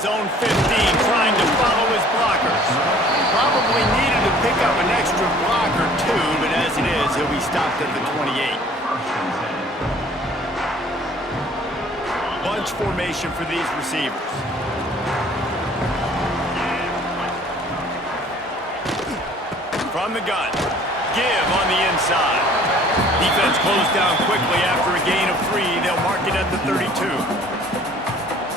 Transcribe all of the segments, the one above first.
his own 15, trying to follow his blockers. Probably needed to pick up an extra block or two, but as it is, he'll be stopped at the 28. Bunch formation for these receivers. From the gun. Give on the inside. Defense closed down quickly after a gain of 3. They'll mark it at the 32.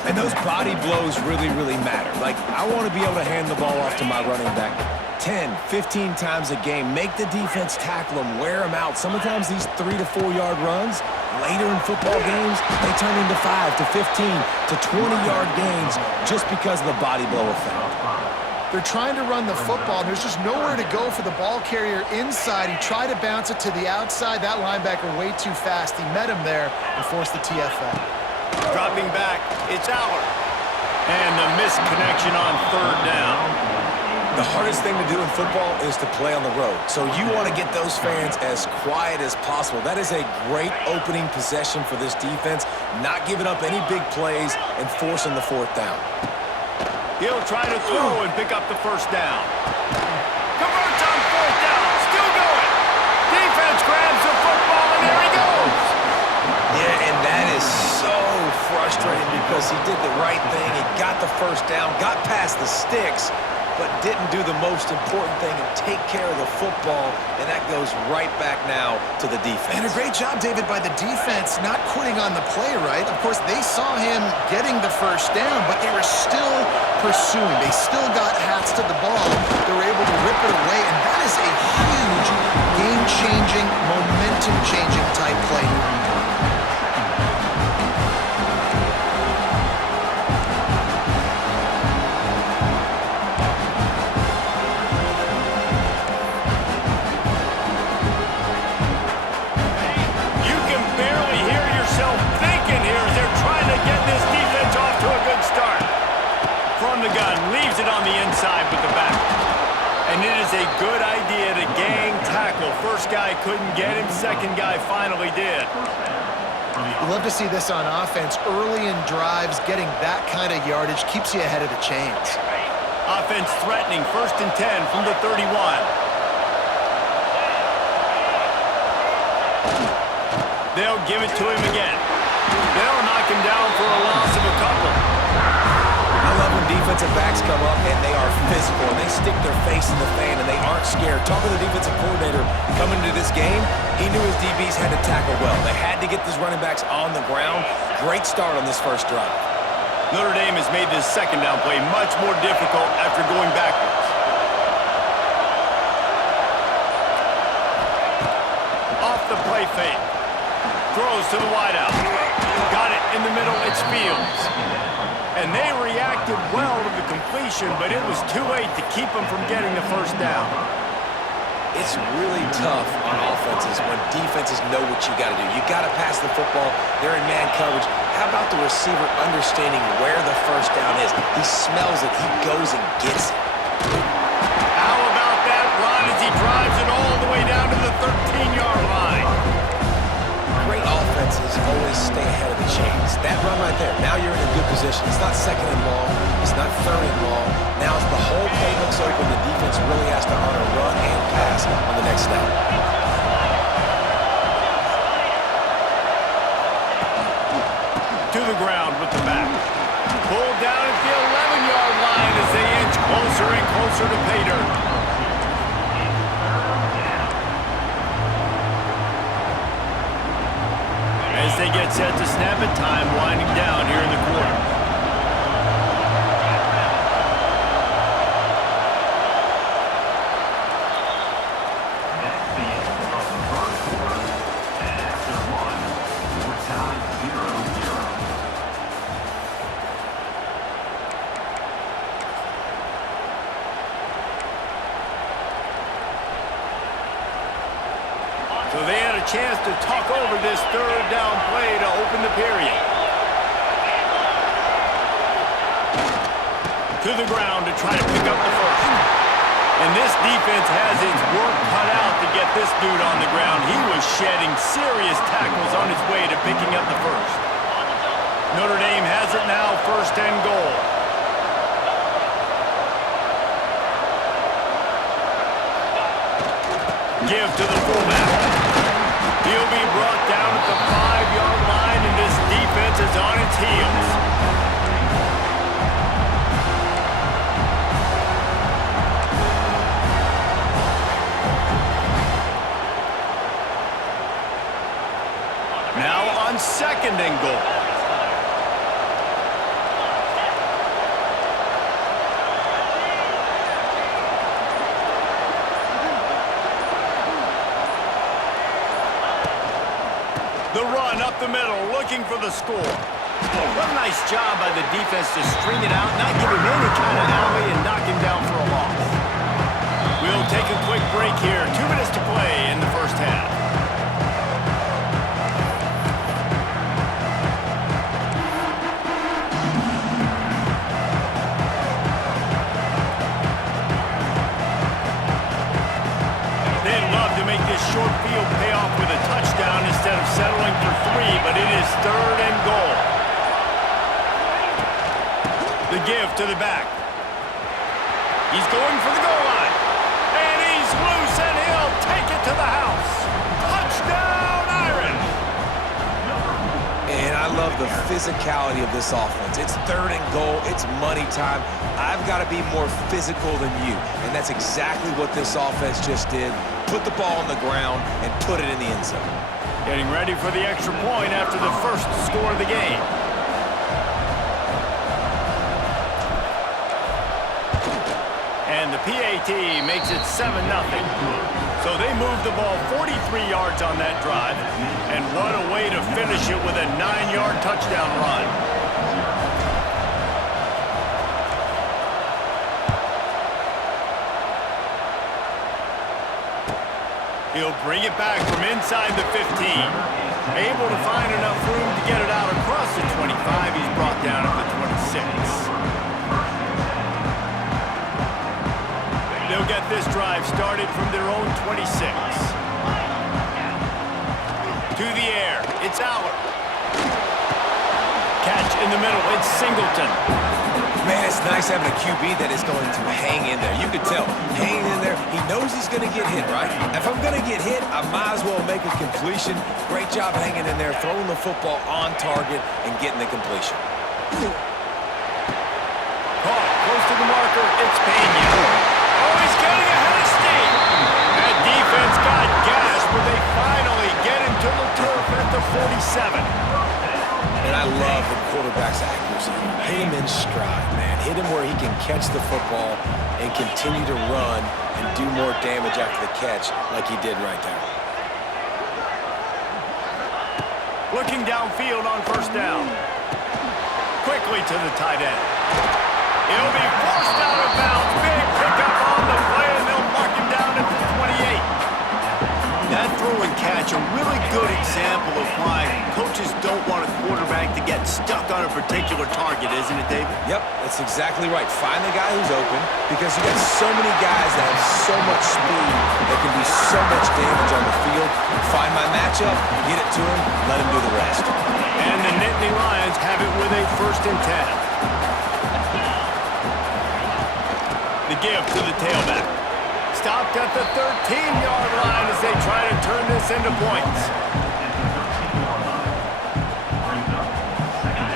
And those body blows really, really matter. Like, I want to be able to hand the ball off to my running back 10, 15 times a game. Make the defense tackle them, wear them out. Sometimes these 3 to 4 yard runs, later in football games, they turn into 5 to 15 to 20-yard gains just because of the body blow effect. They're trying to run the football, and there's just nowhere to go for the ball carrier inside. He tried to bounce it to the outside. That linebacker way too fast. He met him there and forced the TFL. Dropping back, it's Aller. And the misconnection on 3rd down. The hardest thing to do in football is to play on the road. So you want to get those fans as quiet as possible. That is a great opening possession for this defense, not giving up any big plays and forcing the 4th down. He'll try to throw and pick up the 1st down. Converts on 4th down. Still going. Defense grabs the football, and there he goes. Yeah, and that is so frustrating because he did the right thing. He got the 1st down, got past the sticks, but didn't do the most important thing and take care of the football, and that goes right back now to the defense. And a great job, David, by the defense not quitting on the play, right? Of course, they saw him getting the 1st down, but they were still pursuing. They still got hats to the ball. They were able to rip it away, and that is a huge game-changing, momentum-changing type play. Leaves it on the inside with the back. And it is a good idea to gang tackle. First guy couldn't get him, second guy finally did. We love to see this on offense. Early in drives, getting that kind of yardage keeps you ahead of the chains. Offense threatening, 1st and 10 from the 31. They'll give it to him again. They'll knock him down for a loss of a couple. I love when defensive backs come up and they are physical and they stick their face in the fan and they aren't scared. Talking to the defensive coordinator coming into this game, he knew his DBs had to tackle well. They had to get these running backs on the ground. Great start on this 1st drive. Notre Dame has made this 2nd down play much more difficult after going backwards. Off the play fake. Throws to the wideout. Got it in the middle, it's Fields. And they reacted well to the completion, but it was too late to keep them from getting the 1st down. It's really tough on offenses when defenses know what you got to do. You got to pass the football. They're in man coverage. How about the receiver understanding where the 1st down is? He smells it. He goes and gets it. How about that run as he drives it all the way down to the 13-yard line? Great offenses always stay ahead of the chains. That run right there, now you're in a good position. It's not 2nd and long. It's not 3rd and long. Now as the whole play looks open, the defense really has to honor run and pass on the next snap. To the ground with the back. Pulled down at the 11-yard line as they inch closer and closer to pay dirt. As they get set to snap it, time winding down here in the quarter. So they had a chance to talk over this 3rd down play to open the period. To the ground to try to pick up the 1st. And this defense has its work cut out to get this dude on the ground. He was shedding serious tackles on his way to picking up the 1st. Notre Dame has it now, 1st and goal. Give to the fullback. He'll be brought down at the 5-yard line, and this defense is on its heels. Now on 2nd and goal. The run up the middle, looking for the score. What a nice job by the defense to string it out, not give him any kind of alley, and knock him down for a loss. We'll take a quick break here. 2 minutes to play in the first half. Short field payoff with a touchdown instead of settling for 3, but it is 3rd and goal. The give to the back. He's going for the goal line. And he's loose, and he'll take it to the house. Touchdown, Irish! And I love the physicality of this offense. It's 3rd and goal. It's money time. I've got to be more physical than you. And that's exactly what this offense just did. Put the ball on the ground and put it in the end zone. Getting ready for the extra point after the first score of the game. And the PAT makes it 7-0. So they move the ball 43 yards on that drive. And what a way to finish it with a 9-yard touchdown run. He'll bring it back from inside the 15. Able to find enough room to get it out across the 25. He's brought down at the 26. They'll get this drive started from their own 26. To the air. It's Aller. Catch in the middle. It's Singleton. Man, it's nice having a QB that is going to hang in there. You can tell, hanging in there, he knows he's going to get hit, right? If I'm going to get hit, I might as well make a completion. Great job hanging in there, throwing the football on target, and getting the completion. Caught close to the marker, it's Penn. Oh, he's getting ahead of steam. That defense got gas where they finally get him to the turf at the 47. And I love the quarterback's accuracy. Hit him in stride, man. Hit him where he can catch the football and continue to run and do more damage after the catch like he did right there. Looking downfield on 1st down. Quickly to the tight end. He'll be forced out of bounds. Big pickup on the play, and they'll mark him down at the 28. That throw and catch, a really good example of why coaches don't want a quarterback to get stuck on a particular target, isn't it, David? Yep, that's exactly right. Find the guy who's open because you got so many guys that have so much speed that can do so much damage on the field. Find my matchup, get it to him, let him do the rest. And the Nittany Lions have it with a 1st and 10. The give to the tailback. Stopped at the 13-yard line as they try to turn this into points.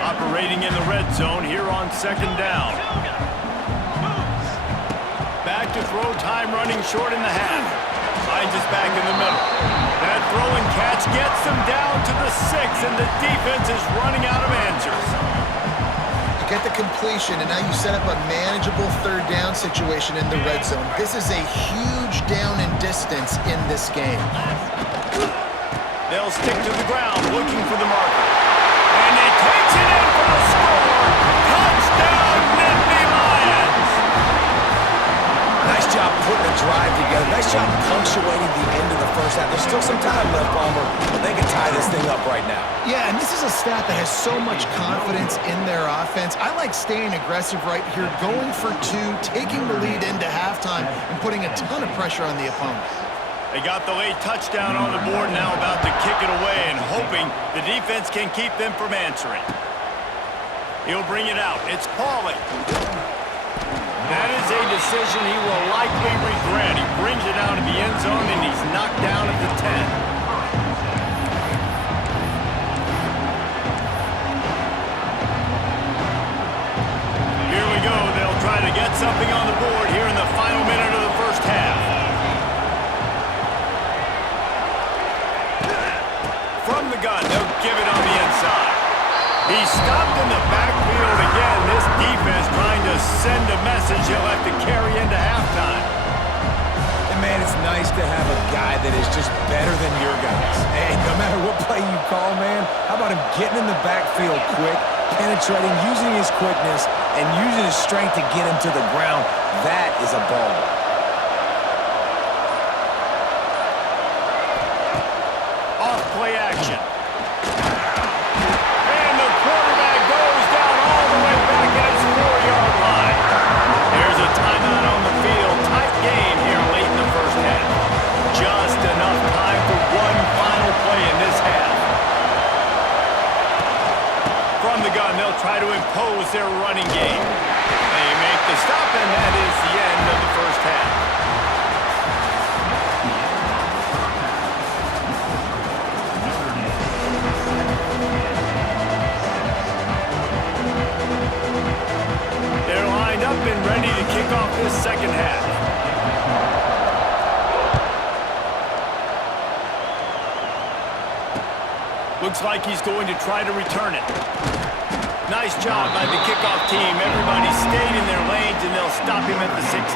Operating in the red zone here on 2nd down. Back to throw, time running short in the half. Finds us back in the middle. That throw and catch gets them down to the 6, and the defense is running out of answers. Get the completion, and now you set up a manageable 3rd down situation in the red zone. This is a huge down in distance in this game. They'll stick to the ground, looking for the marker. And he takes it in for the score. Touchdown, Nittany Lions! Nice job putting the drive together. Nice job punctuating the end of the first half. There's still some time left, Palmer, but they can tie this thing up right now. Yeah, and this is a staff that has so much confidence in their offense. I like staying aggressive right here, going for 2, taking the lead into halftime, and putting a ton of pressure on the opponent. They got the late touchdown on the board, now about to kick it away and hoping the defense can keep them from answering. He'll bring it out. It's Pauly. That is a decision he will likely regret. He brings it down to the end zone, and he's knocked down at the 10. They'll try to get something on the board here in the final minute of the first half. From the gun, they'll give it on the inside. He's stopped in the backfield again. This defense trying to send a message he'll have to carry into halftime. And man, it's nice to have a guy that is just better than your guys. And no matter what play you call, man, how about him getting in the backfield quick, penetrating, using his quickness, and using his strength to get him to the ground? That is a ball. Off play action. And the quarterback goes down all the way back at his 4-yard line. There's a timeout on the field. Tight game here late in the first half. Just enough time for one final play in this half. From the gun, they'll try to impose their running game. They make the stop, and that is the end of the first half. They're lined up and ready to kick off this second half. Looks like he's going to try to return it. Nice job by the kickoff team. Everybody stayed in their lanes, and they'll stop him at the 16.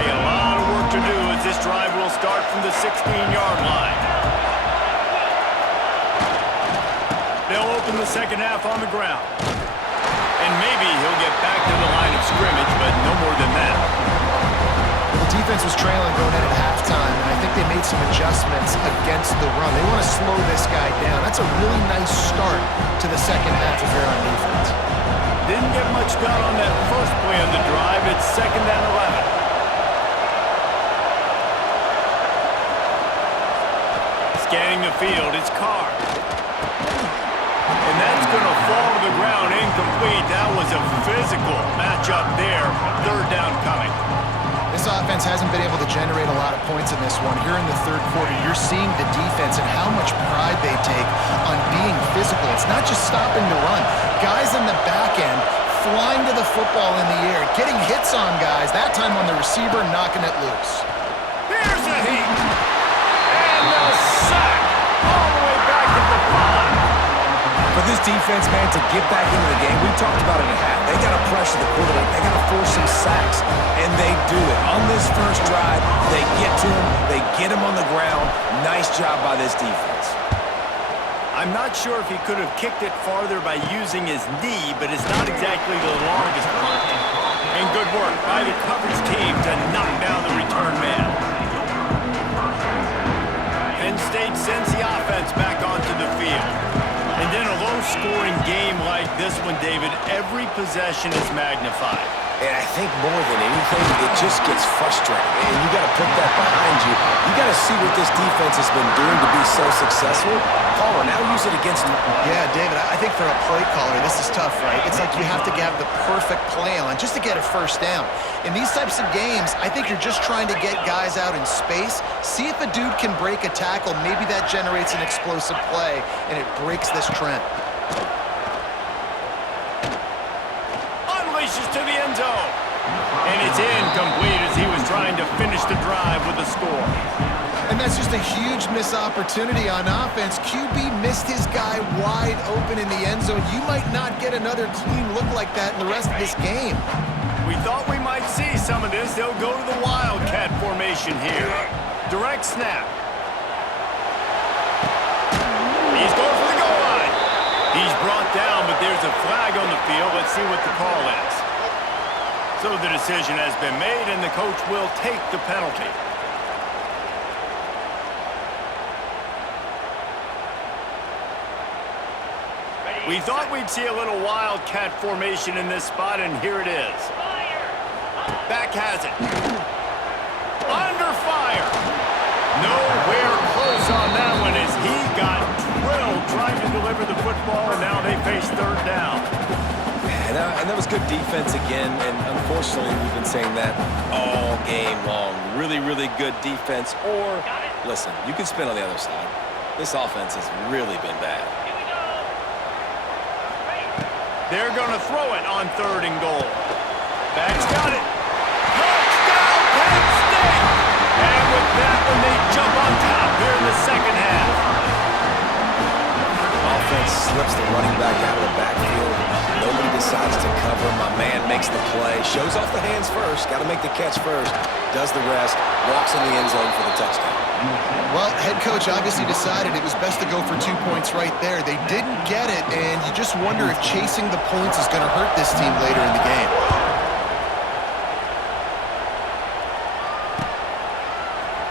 Hey, a lot of work to do as this drive will start from the 16-yard line. They'll open the second half on the ground. And maybe he'll get back to the line of scrimmage, but no more than that. The defense was trailing going in at halftime, and I think they made some adjustments against the run. They want to slow this guy down. That's a really nice start to the second half if you're on defense. Didn't get much done on that first play on the drive. It's 2nd and 11. Scanning the field, it's Carr. And that's going to fall to the ground incomplete. That was a physical matchup there. 3rd down coming. This offense hasn't been able to generate a lot of points in this one. Here in the third quarter, you're seeing the defense and how much pride they take on being physical. It's not just stopping the run. Guys in the back end flying to the football in the air, getting hits on guys, that time on the receiver, knocking it loose. Here's a heat. And a sack all the way back at the 5. For this defense, man, to get back into the game, we talked about it at half. They got to pressure the quarterback. They got to force some sacks, and they do it. On this first drive, they get to him. They get him on the ground. Nice job by this defense. I'm not sure if he could have kicked it farther by using his knee, but it's not exactly the longest punt. And good work by the coverage team to knock down the return man. Penn State sends the offense back onto the field. And in a low-scoring game like this one, David, every possession is magnified. And I think more than anything, it just gets frustrating. And you got to put that behind you. You got to see what this defense has been doing to be so successful. Caller, now use it against him. Yeah, David, I think for a play caller, this is tough, right? It's like you have to have the perfect play on just to get a first down. In these types of games, I think you're just trying to get guys out in space, see if a dude can break a tackle. Maybe that generates an explosive play, and it breaks this trend. Unleashes to the end zone. And it's incomplete as he was trying to finish the drive with a score. And that's just a huge missed opportunity on offense. QB missed his guy wide open in the end zone. You might not get another clean look like that in the rest of this game. We thought we might see some of this. They'll go to the Wildcat formation here. Direct snap. He's going for the goal line. He's brought down, but there's a flag on the field. Let's see what the call is. So the decision has been made, and the coach will take the penalty. We thought we'd see a little Wildcat formation in this spot, and here it is. Back has it. Under fire. Nowhere football, and now they face third down. And that was good defense again, and unfortunately we've been saying that all game long. Really, really good defense, or, listen, you can spin on the other side. This offense has really been bad. They're going to throw it on 3rd and goal. Back's got it. Touchdown, Penn State! And with that one, they jump on top here in the second half. Offense slips the running back out of the backfield. Nobody decides to cover. My man makes the play. Shows off the hands first. Got to make the catch first. Does the rest. Walks in the end zone for the touchdown. Well, head coach obviously decided it was best to go for 2 points right there. They didn't get it, and you just wonder if chasing the points is going to hurt this team later in the game.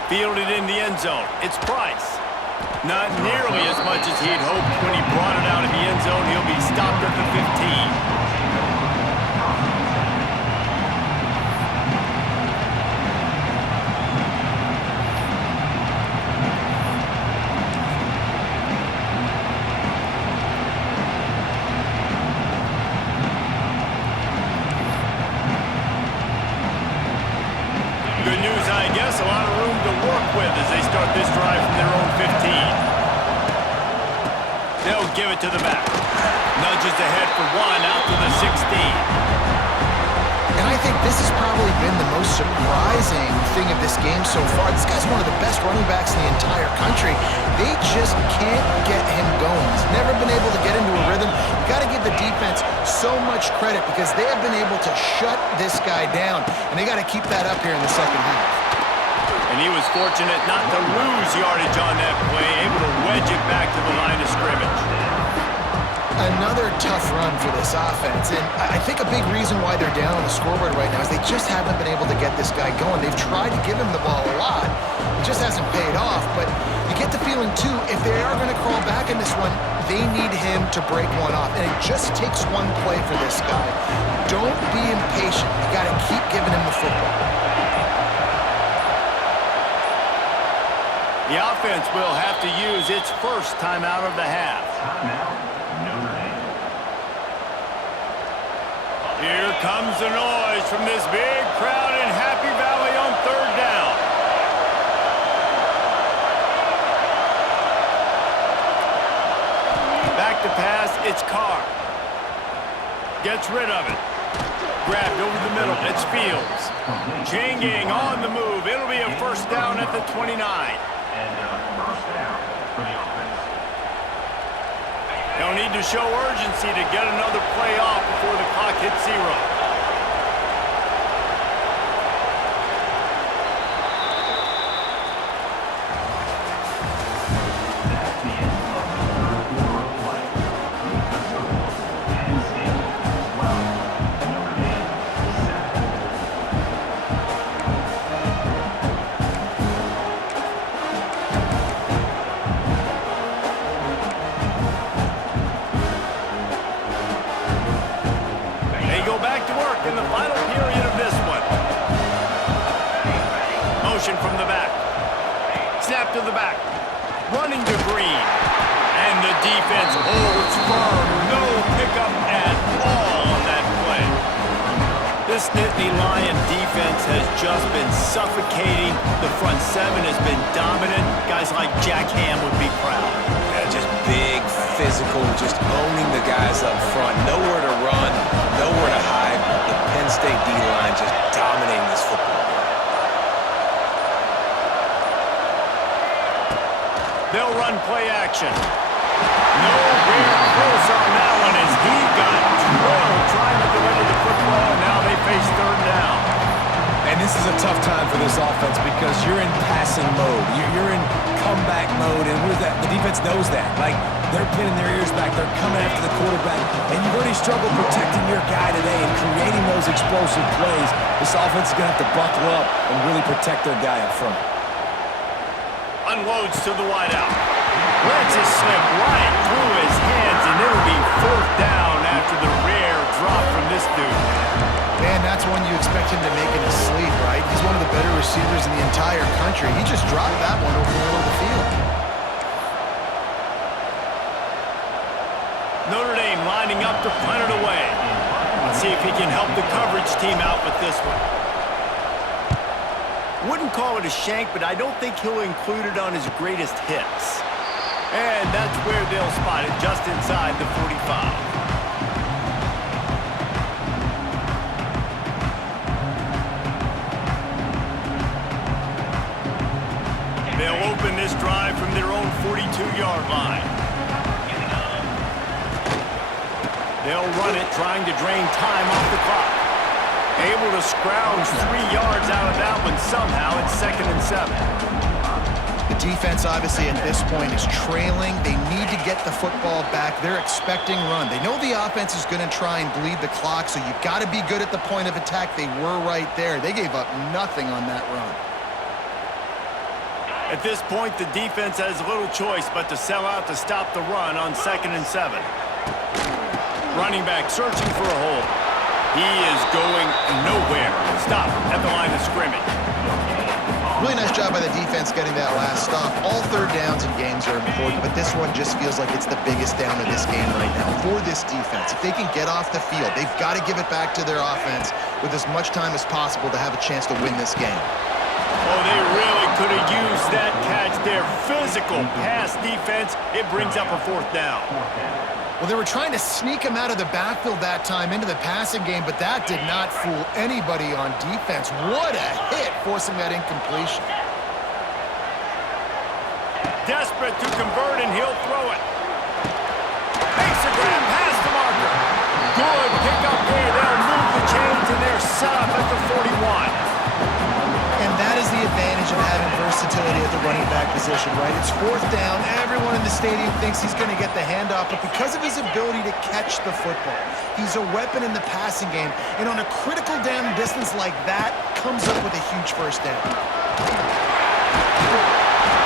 Fielded in the end zone. It's Price. Not nearly as much as he'd hoped when he brought it out of the end zone. He'll be stopped at the 15. Good news, I guess. A lot of room to work with as they start this drive from their own 15. They'll give it to the back. Nudges ahead for 1 out to the 16. And I think this has probably been the most surprising thing of this game so far. This guy's one of the best running backs in the entire country. They just can't get him going. He's never been able to get into a rhythm. You got to give the defense so much credit because they have been able to shut this guy down, and they got to keep that up here in the second half. And he was fortunate not to lose yardage on that play, able to wedge it back to the line of scrimmage. Another tough run for this offense, and I think a big reason why they're down on the scoreboard right now is they just haven't been able to get this guy going. They've tried to give him the ball a lot. It just hasn't paid off, but you get the feeling, too, if they are going to crawl back in this one, they need him to break one off, and it just takes one play for this guy. Don't be impatient. You got to keep giving him the football. The offense will have to use its first timeout of the half. Here comes the noise from this big crowd in Happy Valley on 3rd down. Back to pass, it's Carr. Gets rid of it. Grabbed over the middle, it's Fields. Chain gang on the move. It'll be a first down at the 29. They'll need to show urgency to get another play off before the clock hits 0. In the final period of this one. Motion from the back. Snap to the back. Running to Green. And the defense holds firm. No pickup at all on that play. This Nittany Lion defense has just been suffocating. The front seven has been dominant. Guys like Jack Ham would be proud. Yeah, just big, physical, just owning the guys up front. Nowhere to run, nowhere to hide. The Penn State D-line just dominating this football game. They'll run play action. No rear close on that one as he got trouble trying to deliver the football, and now they face 3rd down. And this is a tough time for this offense because you're in passing mode. You're in comeback mode, and the defense knows that. Like, they're pinning their ears back. They're coming after the quarterback, and you've already struggled protecting your guy today and creating those explosive plays. This offense is going to have to buckle up and really protect their guy up front. Unloads to the wideout. Lets it slip right through his hands, and it'll be 4th down after the rare drop from this dude. Man, that's one you expect him to make in his sleep, right? He's one of the better receivers in the entire country. He just dropped that one over the middle of the field. lining up to punt it away. Let's see if he can help the coverage team out with this one. Wouldn't call it a shank, but I don't think he'll include it on his greatest hits. And that's where they'll spot it, just inside the 45. They'll open this drive from their own 42-yard line. They'll run it, trying to drain time off the clock. Able to scrounge 3 yards out of that one somehow. It's 2nd and 7. The defense, obviously, at this point is trailing. They need to get the football back. They're expecting run. They know the offense is going to try and bleed the clock, so you've got to be good at the point of attack. They were right there. They gave up nothing on that run. At this point, the defense has little choice but to sell out to stop the run on 2nd and 7. Running back searching for a hole. He is going nowhere. Stop at the line of scrimmage. Really nice job by the defense getting that last stop. All third downs in games are important, but this one just feels like it's the biggest down of this game right now for this defense. If they can get off the field, they've got to give it back to their offense with as much time as possible to have a chance to win this game. Oh, they really could have used that catch there. Physical pass defense. It brings up a 4th down. Well, they were trying to sneak him out of the backfield that time into the passing game, but that did not fool anybody on defense. What a hit, forcing that incompletion. Desperate to convert, and he'll throw it. Makes a grab past the marker. Good pickup there. They'll move the chains, and they're set up at the 41. And that is the advantage of having versatility at the running back position, right? It's 4th down. Everyone in the stadium thinks he's going to get the handoff, but because of his ability to catch the football, he's a weapon in the passing game. And on a critical down distance like that, comes up with a huge 1st down.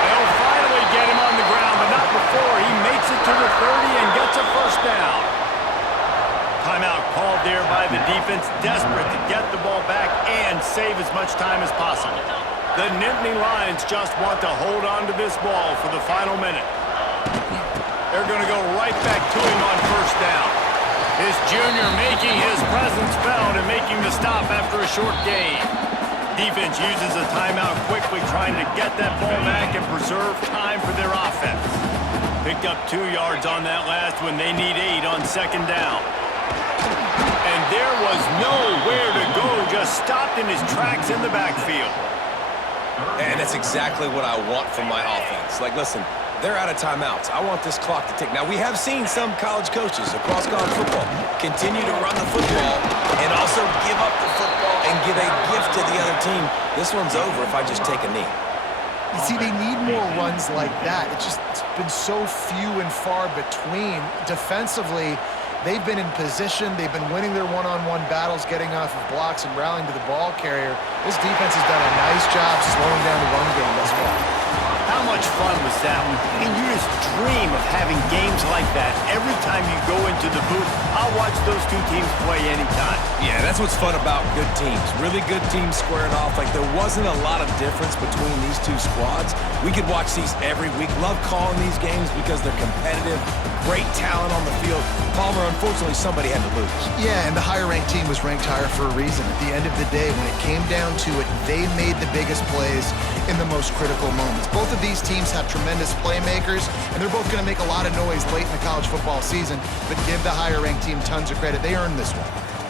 They'll finally get him on the ground, but not before he makes it to the 30 and gets a 1st down. Timeout called there by the defense, desperate to get the ball back and save as much time as possible. The Nittany Lions just want to hold on to this ball for the final minute. They're going to go right back to him on 1st down. This junior making his presence felt and making the stop after a short gain. Defense uses a timeout quickly, trying to get that ball back and preserve time for their offense. Picked up 2 yards on that last one. They need 8 on 2nd down. And there was nowhere to go, just stopped in his tracks in the backfield. And that's exactly what I want from my offense. Like, listen, they're out of timeouts. I want this clock to tick. Now, we have seen some college coaches across college football continue to run the football and also give up the football and give a gift to the other team. This one's over if I just take a knee. You see, they need more runs like that. It's been so few and far between. Defensively, they've been in position. They've been winning their one-on-one battles, getting off of blocks and rallying to the ball carrier. This defense has done a nice job slowing down the run game thus far. How much fun was that one? I mean, you just dream of having games like that every time you go into the booth. I'll watch those two teams play anytime. Yeah, that's what's fun about good teams. Really good teams squaring off. Like, there wasn't a lot of difference between these two squads. We could watch these every week. Love calling these games because they're competitive. Great talent on the field. Palmer, unfortunately, somebody had to lose. Yeah, and the higher-ranked team was ranked higher for a reason. At the end of the day, when it came down to it, they made the biggest plays in the most critical moments. Both of these teams have tremendous playmakers, and they're both going to make a lot of noise late in the college football season, but give the higher-ranked team tons of credit. They earned this one.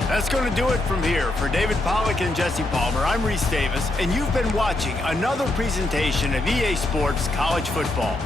That's going to do it from here. For David Pollack and Jesse Palmer, I'm Reese Davis, and you've been watching another presentation of EA Sports College Football.